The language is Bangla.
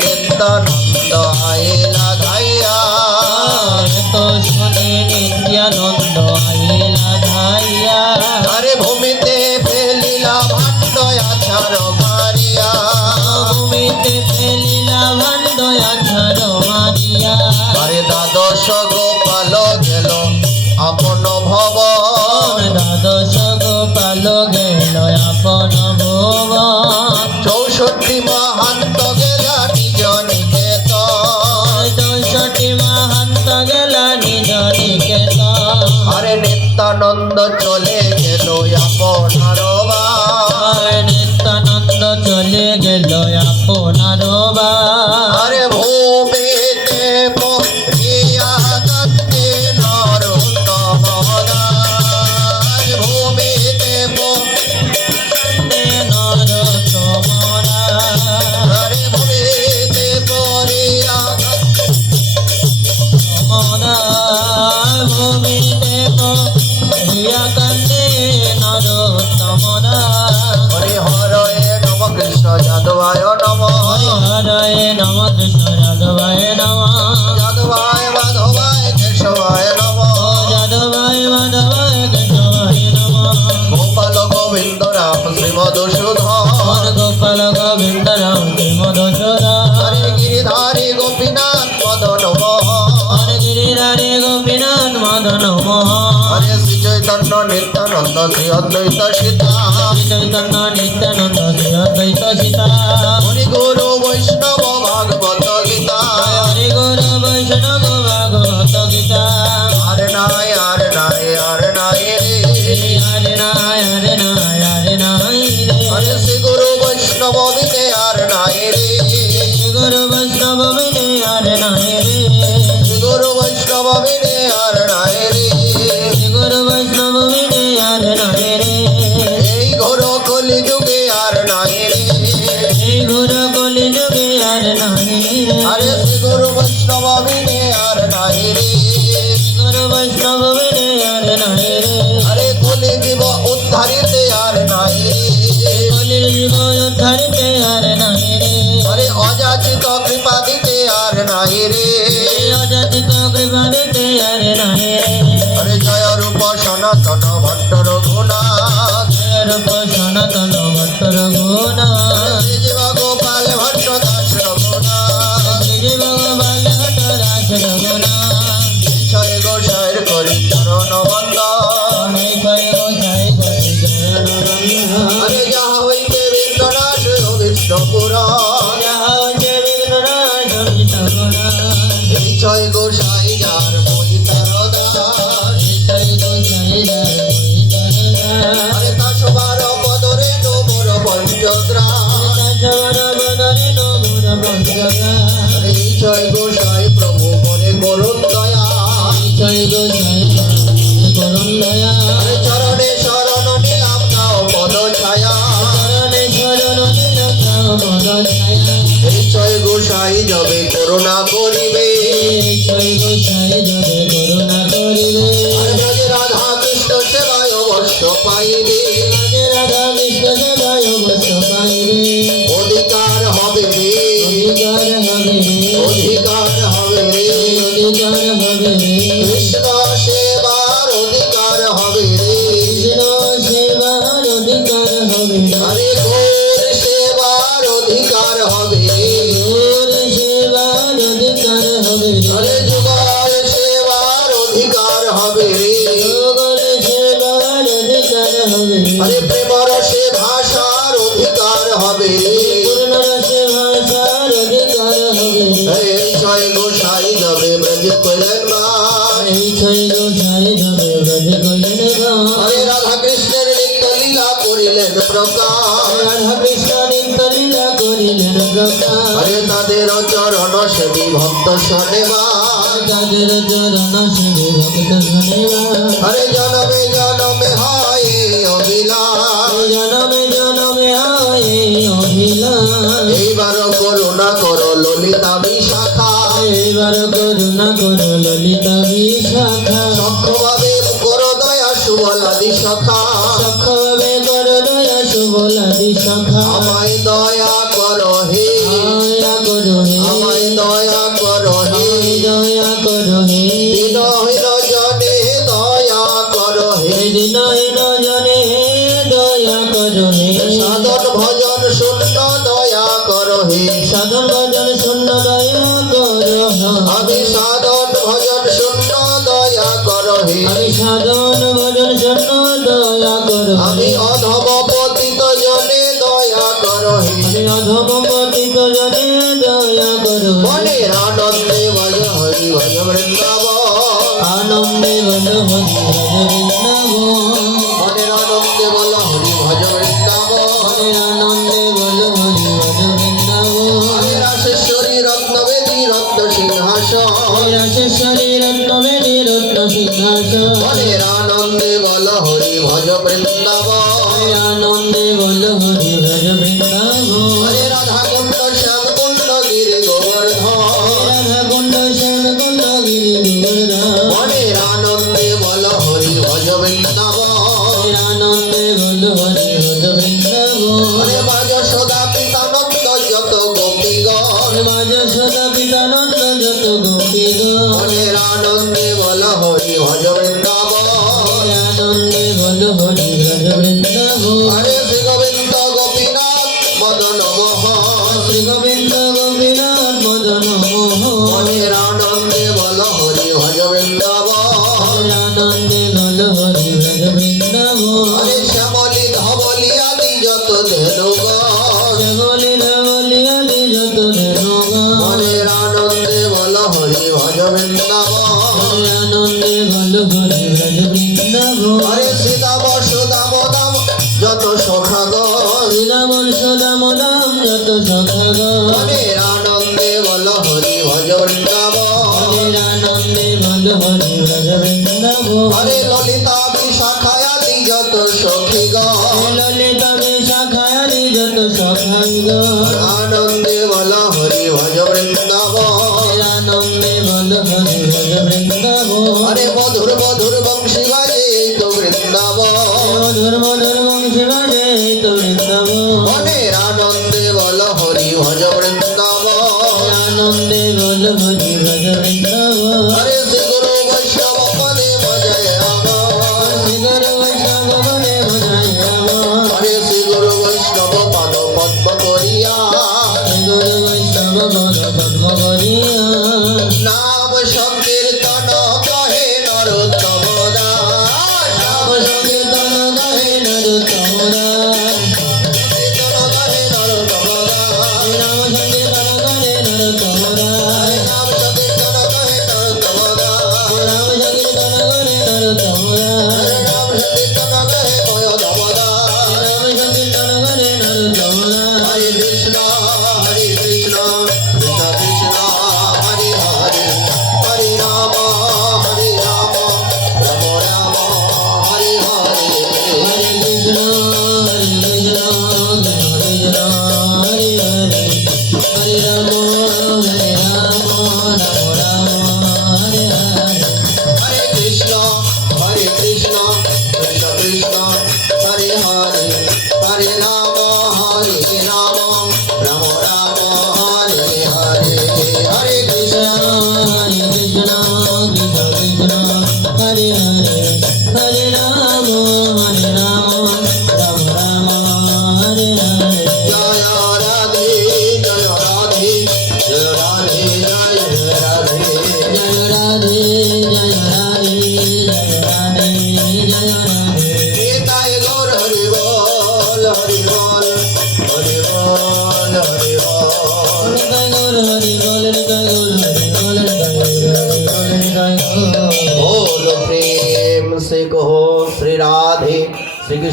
নিত্যানন্দ আইলা ধাইয়া, তো শুনে নিত্যানন্দ আইলা ধাইয়া, আরে ভূমিতে ফেলিলা ভাণ্ড আছাড় মারিয়া, ভূমিতে ফেলিলা ভাণ্ড আছাড় মারিয়া, আরে দ্বাদশ গোপাল গেল আপন ভবন, দ্বাদশ গোপাল গেল আপন ভুবন, 64 মহান্ত গেলা নিজ নিকেতন, 64 মহান্ত গেলা নিজ নিকেতন, আরে নিত্যানন্দ চলে গেল আপনার বাড়ি, নিত্যানন্দ চলে গেল আপনার বাড়ি, আরে ভূমিতে পড়িয়া কান্দে নরোত্তম দাস, ভূমিতে কান্দে নরোত্তম দাস, আরে ভূমিতে পড়িয়া ভূমিতে পড়িয়া কান্দে নরোত্তম দাস, হরে হরে নম কৃষ্ণ যাদবায় নম, হরে নম কৃষ্ণ যাদবায় নম, যাদবায় মাধবায় কেশবায় নম, যাদবায় মাধবায় কেশবায় নম, গোপাল গোবিন্দ রাম শ্রীমধুসূদন, গোপাল গোবিন্দ রাম মধুসূদন, হরে গিরিধারী গোপীনাথ মদন মোহন, হরে গিরিধারী গোপীনাথ মদন মোহন, হরে শ্রী চৈতন্য নিত্যানন্দ শ্রী অদ্বৈত সীতা, শ্রী চৈতন্য নিত্যানন্দ শ্রী অদ্বৈত সীতা, হরি গুরু বৈষ্ণব ভাগবত গীতা, হরি গুরু বৈষ্ণব ভাগবত গীতা, হরে নাই হরে নাই হরে নাই রে, হরে নাই হরে নাই হরে নাই রে, হরে শ্রী গুরু বৈষ্ণব বিনে আর নাই রে, শ্রী গুরু বৈষ্ণব বিনে হরে নাই রে, শ্রী গুরু বৈষ্ণব বিনে আর নাই রে, শ্রী গুরু বৈষ্ণব বিনে হরে নাই রে, এই ঘোর কলি যুগে আর নাই রে, এই ঘোর কলি যুগে আর নাই রে, হরে শ্রী গুরু বৈষ্ণব বিনে আর নাই রে, শ্রী গুরু বৈষ্ণব বিনে হরে নাই রে, হরে কলি জীব উদ্ধারিতে আর নাই রে, কলির জীব উদ্ধারিতে আর নাই রে, হরে অযাচিত কৃপা দিতে আর নাই রে, অযাচিত কৃপা দিতে আর নাই রে, হরে জয় রূপ সনাতন ভট্ট রঘুনাথ, রূপ সনাতন ভট্ট রঘুনাথ, শ্রী জীব গোপাল ভট্ট দাস রঘুনাথ, জীব গোপাল ভট্ট দাস রঘুনাথ, জয় গোসাইর করি চরণ বন্দন, অনেক হয় গোসাই গতি চরণ বন্দন, হরে যাহা হইতে বিঘ্ননাশ বিষ্ণু পুরাণ, যাহা হইতে বিঘ্ননাশ বিষ্ণু পুরাণ, জয় গোসাই যার বই তার দাস, জয় গোসাই দাস বৈতর দাস, হরে তাসবার পদরে নোমর পঞ্চগ্রাম, দাসবর বদরে নমুর পঞ্চগ্রাম, হরে জয় গোসাই প্রভু করে করুণ দয়া, জয় গোসাই করুণ দয়া, হরে চরণে শরণ নিলাম নাও পদ ছায়া, চরণে শরণ নিলাম নাও পদ ছায়া, এই জয় গোসাই যবে করুণা করিবে, জয় গোসাই যবে করুণা করিবে, হরে ব্রজে রাধা কৃষ্ণ সেবায় অবশ্য পাইবে, রাধে রাধা কৃষ্ণ সেবায় অবশ্য পাইবে, অধিকার হবে রে, অধিকার হবে রে, অধিকার হবে রে, অধিকার হবে রে, কৃষ্ণ সেবার অধিকার হবে রে, কৃষ্ণ সেবার অধিকার হবে রে, হরে গৌর সেবার অধিকার হবে রে, গৌর সেবার অধিকার হবে রে, হরে যুগল সেবার অধিকার হবে রে, যোগল সেবার অধিকার হবে রে, হরে প্রেম রসে ভাষার অধিকার হবে রে, পূর্ণ রসে ভাষার অধিকার হবে রে, এই জয় গোসাই যাবে ব্রজে কইলেন মা, এই ছয় গোসাই যাবে ব্রজ কইলেন গান, হরে রাধা কৃষ্ণের নিত্য লীলা করিলেন প্রকাশ, রাধা কৃষ্ণ নিত্য লীলা করিলেন প্রকাশ, হরে তাদের চরণ সেবী ভক্ত শোনেবা, তাদের চরণ সেবে ভক্ত শোনেবা, হরে জনমে জনমে হয় অভিলাষ, জনমে জনমে আয়ে অভিলাষ, এইবার করুণা করো ললিতা বিশাখা, এবার করুণা করো ললিতা বিশাখা, সক্ষভাবে করো দয়া সুবলাদি সখা, সক্ষভাবে করো দয়া সুবলাদি সখা, আমায় দয়া করো হে, দয়া করো হে সাধন ভজন শূন্য দয়া করো আমি সাধন ভজন শূন্য দয়া কর হে আমি সাধন ভজন শূন্য দয়া করো আমি অধম পতিত জনে দয়া কর হে আমি অধম পতিত জনে দয়া করো মনের আনন্দে ভজ হরি ভজ বৃন্দাবন আনন্দে বল হরি ভজ বৃন্দাবন মনের আনন্দে বল হরি ভজ বৃন্দাবন আনন্দে বল হরি ভজ বৃন্দাবন আমি রাসেশ্বরী রত্নবেদী রত্ন সিংহাসন রাশেশ্বরী রত্নবেদী রত্ন সিংহাসন মনের আনন্দে বল হরি ভজ বৃন্দাবন আনন্দে বল হরি ভজ বৃন্দাবন হরে রাধা কুণ্ড শ্যাম কুণ্ড গিরি গোবর্ধন রাধা কুণ্ড শ্যাম কুণ্ড গিরি গোবর্ধন মনের আনন্দে বল হরি ভজ বৃন্দাবন আনন্দে বল হরি ভজ বৃন্দাবন হরে বাজ সদা পিতানন্দ যত গোপীগণ মাঝ সদা পিতানন্দ যত গোপীগণ মনের আনন্দে বল হরি ভজ বৃন্দাবন আনন্দে বল হরি ভজ বৃন্দাবন হরে শ্রী গোবিন্দ গোপীনাথ মদন মোহন শ্রী গোবিন্দ গোপীনাথ মদন মোহন মনের আনন্দে বল হরি ভজ বৃন্দাবন আনন্দে বল হরি ভজ বৃন্দাবন হরে শ্যামলী ধবলী আদি যত ধেনুগণ বলি বলি আদি যত ধেনুগণ মনের আনন্দে বল হরি ভজ বৃন্দাবন আনন্দে বল হরি ভজ বৃন্দাবন হরে সীতাব সুদাম দাম যত সখাগণ শ্রীরামন সদাম রাম যত সখাগণ মনের আনন্দে বল হরি ভজ বৃন্দাবন আনন্দে বল হরি ভজ বৃন্দাবন হরে ললিতা বিশাখায় আদি যত সখীগণ ললিতা বিশাখায়ারি যত সখাগণ আনন্দে বল হরি ভজ বৃন্দাবন আনন্দে বল হরি ভজ বৃন্দাবন হরে মধুর মধুর বংশী বাজে তো বৃন্দাবন মধুর মধুর বংশী বাজে তো বৃন্দাবন মনের আনন্দে বল হরি ভজ বৃন্দাবন আনন্দে বল হরি ভজ বৃন্দাবন হরে শ্রী গুরু বৈষ্ণব পদে মজয় আমার শ্রী গুরু বৈষ্ণব বলে ভজায় আমার হরে শ্রী গুরু বৈষ্ণব পাদ পদ্ম করিয়া শ্রী গুরু বৈষ্ণব বল পদ্ম করিয়া নাম সংকীর্তন কহে নরোত্তম দাস নাম সংকীর্তন গাহে নরোত্তম দাস কীর্তন কহে নরোত্তম দাস নাম সংকীর্তন গাহে নরোত্তম দাস নাম সংকীর্তন কহে নরোত্তম দাস নাম সংকীর্তন গাহে নরোত্তম দাস নাম সংকীর্তন কহে কয়ধম দাস নাম সংকীর্তন গাহে নরোত্তম দাস হরে কৃষ্ণ কৃষ্ণ কৃষ্ণ হরে হরে হরে রাম রাম রাম হরে হরে হরে কৃষ্ণ কৃষ্ণ কৃষ্ণ হরে হরে হরে রাম রাম রাম হরে হরে হরে কৃষ্ণ কৃষ্ণ কৃষ্ণ হরে হরে হরে রাম রাম রাম হরে হরে হরে কৃষ্ণ কৃষ্ণ কৃষ্ণ কৃষ্ণ হরে হরে হরে রাম রাম রাম হরে হরে জয় রাধে জয় রাধে জয় রাধে জয় রাধে জয় রাধে জয় রাধে জয় রাধে জয় রাধে নিতাই গৌর হরি বল হরি বল হরি বল হরি বল নিতাই গৌর হরি বল নিতাই গৌর হরি বল নিতাই গৌর হরি বল নিতাই গৌর बोलो प्रेम से कहो श्री राधे श्री कृष्ण